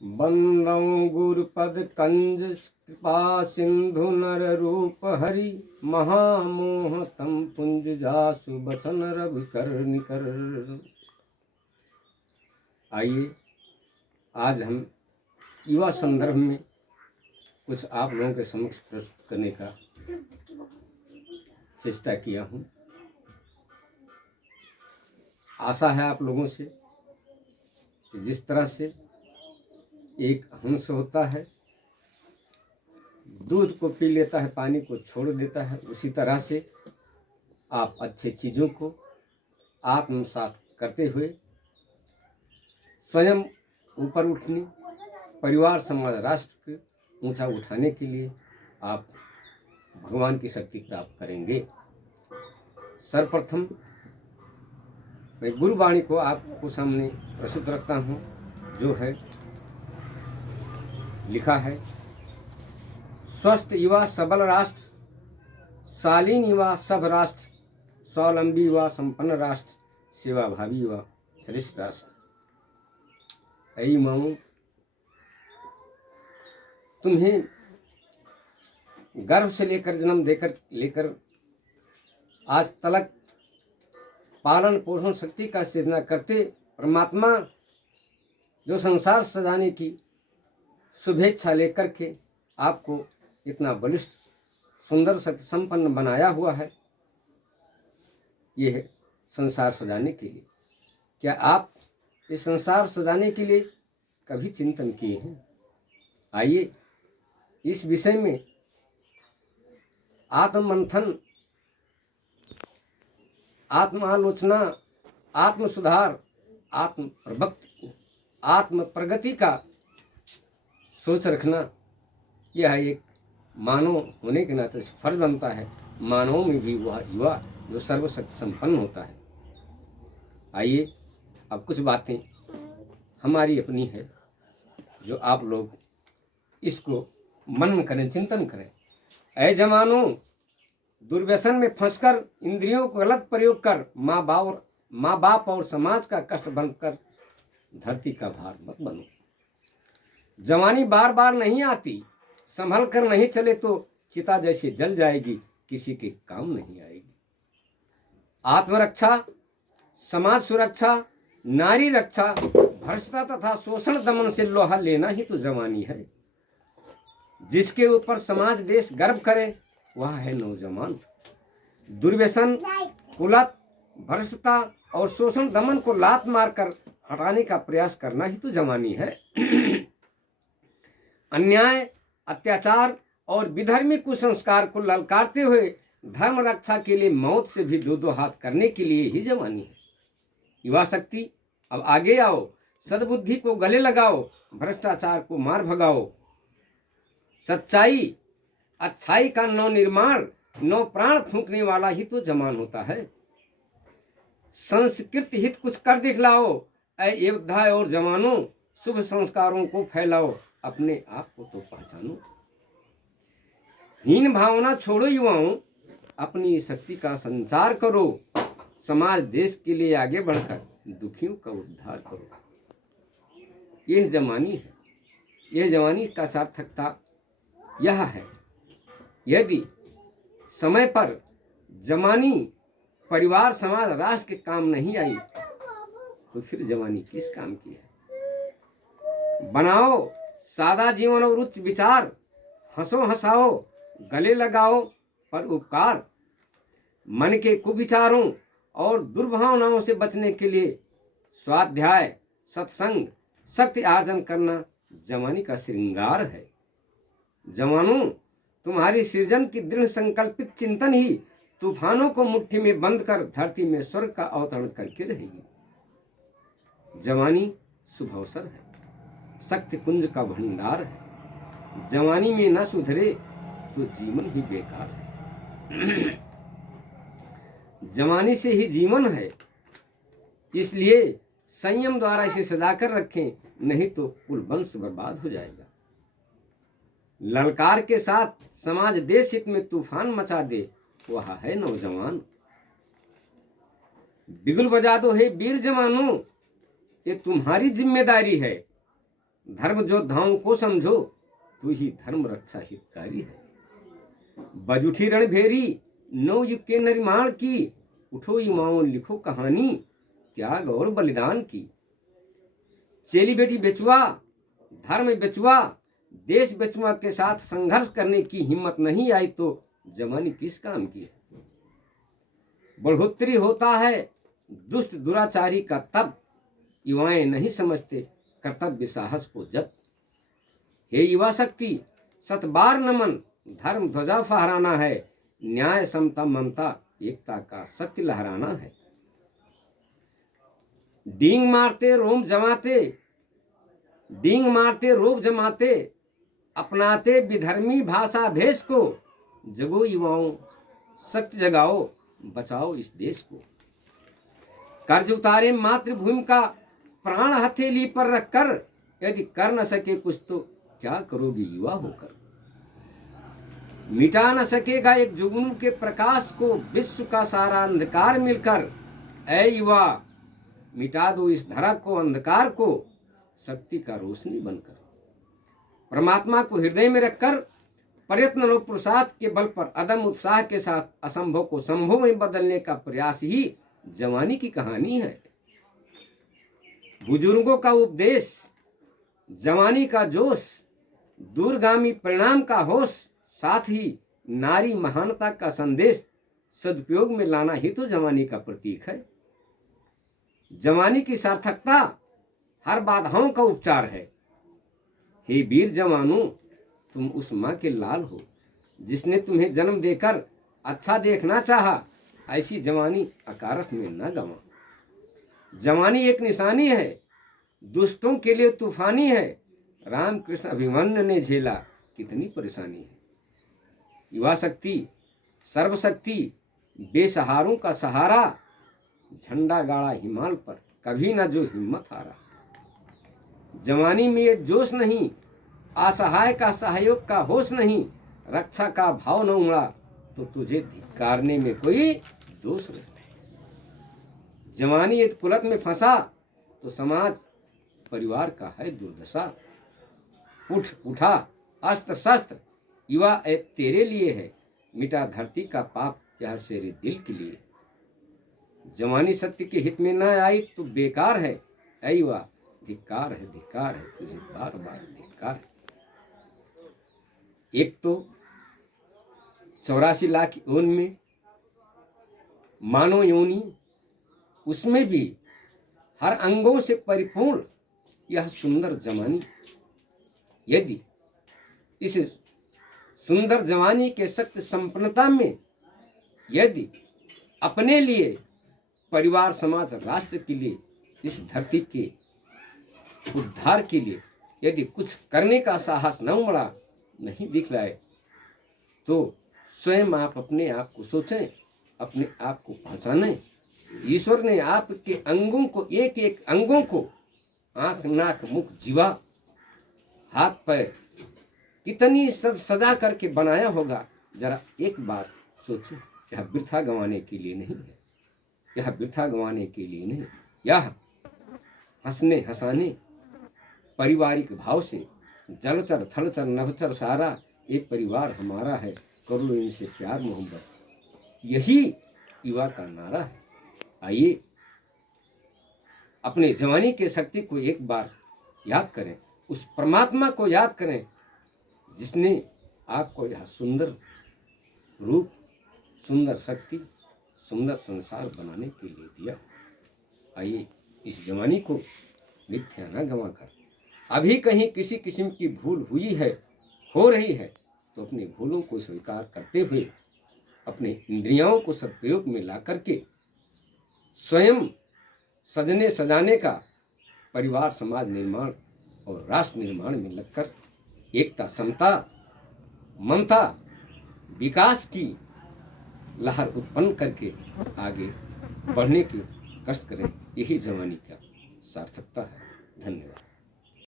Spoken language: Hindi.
बंदं गुरुपद कंज कृपा सिंधु नर रूप हरि महामोह तम पुंज जासु बचन रवि कर निकर। आइए आज हम युवा संदर्भ में कुछ आप लोगों के समक्ष प्रस्तुत करने का चेष्टा किया हूँ। आशा है आप लोगों से कि जिस तरह से एक हंस होता है, दूध को पी लेता है, पानी को छोड़ देता है, उसी तरह से आप अच्छी चीज़ों को आत्मसात करते हुए स्वयं ऊपर उठने, परिवार समाज राष्ट्र को ऊंचा उठाने के लिए आप भगवान की शक्ति प्राप्त करेंगे। सर्वप्रथम मैं गुरुवाणी को आपको सामने प्रस्तुत रखता हूँ, जो है लिखा है, स्वस्थ युवा सबल राष्ट्र, शालीन युवा सब राष्ट्र, स्वावलंबी युवा संपन्न राष्ट्र, सेवाभावी युवा श्रेष्ठ राष्ट्र। ऐ माओ, तुम्हें गर्भ से लेकर जन्म लेकर आज तलक पालन पोषण शक्ति का सृजना करते परमात्मा जो संसार सजाने की शुभेच्छा लेकर के आपको इतना बलिष्ठ सुंदर शक्ति संपन्न बनाया हुआ है, यह संसार सजाने के लिए। क्या आप इस संसार सजाने के लिए कभी चिंतन किए हैं? आइए इस विषय में आत्ममंथन, आत्मालोचना, आत्म सुधार, आत्म प्रगति का सोच रखना, यह एक मानव होने के नाते फर्ज बनता है। मानवों में भी वह युवा जो सर्वशक्ति संपन्न होता है। आइए अब कुछ बातें हमारी अपनी है, जो आप लोग इसको मनन करें, चिंतन करें। ऐ जवानों, दुर्व्यसन में फंसकर इंद्रियों को गलत प्रयोग कर माँ बाप और समाज का कष्ट बनकर धरती का भार मत बनो। जवानी बार बार नहीं आती, संभल कर नहीं चले तो चिता जैसे जल जाएगी, किसी के काम नहीं आएगी। आत्मरक्षा, समाज सुरक्षा, नारी रक्षा, भ्रष्टता तथा शोषण दमन से लोहा लेना ही तो जवानी है। जिसके ऊपर समाज देश गर्व करे वह है नौजवान। दुर्व्यसन, कुलत, भ्रष्टता और शोषण दमन को लात मारकर हटाने का प्रयास करना ही तो जवानी है। अन्याय, अत्याचार और विधर्मी कुसंस्कार को ललकारते हुए धर्म रक्षा के लिए मौत से भी दो हाथ करने के लिए ही जवानी है। युवा शक्ति, अब आगे आओ, सद्बुद्धि को गले लगाओ, भ्रष्टाचार को मार भगाओ। सच्चाई, अच्छाई का नव निर्माण, नव प्राण फूंकने वाला ही तो जवान होता है। संस्कृत हित कुछ कर दिखलाओ, ऐ योद्धा और जवानों, शुभ संस्कारों को फैलाओ, अपने आप को तो पहचानो। हीन भावना छोड़ो युवाओं, अपनी शक्ति का संचार करो। समाज देश के लिए आगे बढ़कर दुखियों का उद्धार करो। यह जवानी है। यह जवानी का सार्थकता यह है, यदि समय पर जवानी परिवार समाज राष्ट्र के काम नहीं आई तो फिर जवानी किस काम की है। बनाओ सादा जीवन और उच्च विचार, हंसो हंसाओ, गले लगाओ पर उपकार। मन के कुविचारों और दुर्भावनाओं से बचने के लिए स्वाध्याय, सत्संग, शक्ति आर्जन करना जवानी का श्रृंगार है। जवानों, तुम्हारी सृजन की दृढ़ संकल्पित चिंतन ही तूफानों को मुट्ठी में बंद कर धरती में स्वर्ग का अवतरण करके रहेगी। जवानी शुभ अवसर है, शक्ति पुंज का भंडार है। जवानी में न सुधरे तो जीवन ही बेकार है। जवानी से ही जीवन है, इसलिए संयम द्वारा इसे सजाकर रखें, नहीं तो कुल वंश बर्बाद हो जाएगा। ललकार के साथ समाज देश हित में तूफान मचा दे, वह है नौजवान। बिगुल बजा दो हे वीर जवानों, ये तुम्हारी जिम्मेदारी है। धर्म योद्धाओं को समझो, तू ही धर्म रक्षा हितकारी है। बज उठी रणभेरी नौ युग के निर्माण की, उठो युवाओं लिखो कहानी त्याग और बलिदान की। चेली बेटी बेचुआ, धर्म बेचुआ, देश बेचुआ के साथ संघर्ष करने की हिम्मत नहीं आई तो जवानी किस काम की है। बढ़ोतरी होता है दुष्ट दुराचारी का तब, युवाएं नहीं समझते कर्तव्य साहस को जब। हे युवा शक्ति सतबार नमन, धर्म ध्वजा फहराना है, न्याय समता ममता एकता का सत्य लहराना है। डींग मारते रोम जमाते, डींग मारते रोब जमाते, अपनाते विधर्मी भाषा भेष को, जगो युवाओं सत्य जगाओ बचाओ इस देश को। कर्ज उतारे मातृभूमि का प्राण हथेली पर रखकर, यदि कर न सके कुछ तो क्या करोगे युवा होकर। मिटा न सकेगा एक जुगनू के प्रकाश को विश्व का सारा अंधकार मिलकर। ऐ युवा मिटा दो इस धरा को अंधकार को, शक्ति का रोशनी बनकर। परमात्मा को हृदय में रखकर प्रयत्न और पुरुषार्थ के बल पर अदम उत्साह के साथ असंभव को संभव में बदलने का प्रयास ही जवानी की कहानी है। बुजुर्गों का उपदेश, जवानी का जोश, दूरगामी परिणाम का होश, साथ ही नारी महानता का संदेश सदुपयोग में लाना ही तो जवानी का प्रतीक है। जवानी की सार्थकता हर बाधाओं का उपचार है। हे वीर जवानों, तुम उस माँ के लाल हो जिसने तुम्हें जन्म देकर अच्छा देखना चाहा। ऐसी जवानी अकारथ में न गवा। जवानी एक निशानी है, दुष्टों के लिए तूफानी है। रामकृष्ण अभिमन्यु ने झेला कितनी परेशानी है। युवा शक्ति सर्वशक्ति बेसहारों का सहारा, झंडा गाड़ा हिमाल पर कभी न जो हिम्मत हारा। जवानी में ये जोश नहीं, असहाय का सहयोग का होश नहीं, रक्षा का भाव न उमड़ा तो तुझे धिक्कारने में कोई दोष नहीं। जवानी एक कुलत में फंसा तो समाज परिवार का है दुर्दशा। उठ उठा अस्त्र शस्त्र, युवा तेरे लिए है, मिटा धरती का पाप यह शेरे दिल के लिए। जवानी सत्य के हित में न आई तो बेकार है। ऐ युवा धिक्कार है तुझे बार बार धिक्कार है। एक तो 84 लाख योनि में मानव योनि, उसमें भी हर अंगों से परिपूर्ण यह सुंदर जवानी। यदि इस सुंदर जवानी के शक्ति संपन्नता में यदि अपने लिए, परिवार समाज राष्ट्र के लिए, इस धरती के उद्धार के लिए यदि कुछ करने का साहस न उमड़ा, नहीं दिखलाए, तो स्वयं आप अपने आप को सोचें, अपने आप को पहचानें। ईश्वर ने आपके अंगों को, एक एक अंगों को, आंख नाक मुख जीवा हाथ पैर कितनी सजा करके बनाया होगा। जरा एक बार सोचें। यह वृथा गंवाने के लिए नहीं है, यह वृथा गंवाने के लिए नहीं, यह हंसने हंसाने पारिवारिक भाव से जलचर थलचर नभचर सारा एक परिवार हमारा है, करो इनसे प्यार मोहब्बत, यही युवा का नारा है। आइए अपने जवानी के शक्ति को एक बार याद करें, उस परमात्मा को याद करें जिसने आपको यह सुंदर रूप, सुंदर शक्ति, सुंदर संसार बनाने के लिए दिया। आइए इस जवानी को मिथ्या न गंवाकर, अभी कहीं किसी किस्म की भूल हुई है, हो रही है, तो अपनी भूलों को स्वीकार करते हुए अपने इंद्रियों को सदुपयोग में ला करके स्वयं सजने सजाने का परिवार समाज निर्माण और राष्ट्र निर्माण में लगकर एकता समता ममता विकास की लहर उत्पन्न करके आगे बढ़ने की कष्ट करें। यही जवानी का सार्थकता है। धन्यवाद।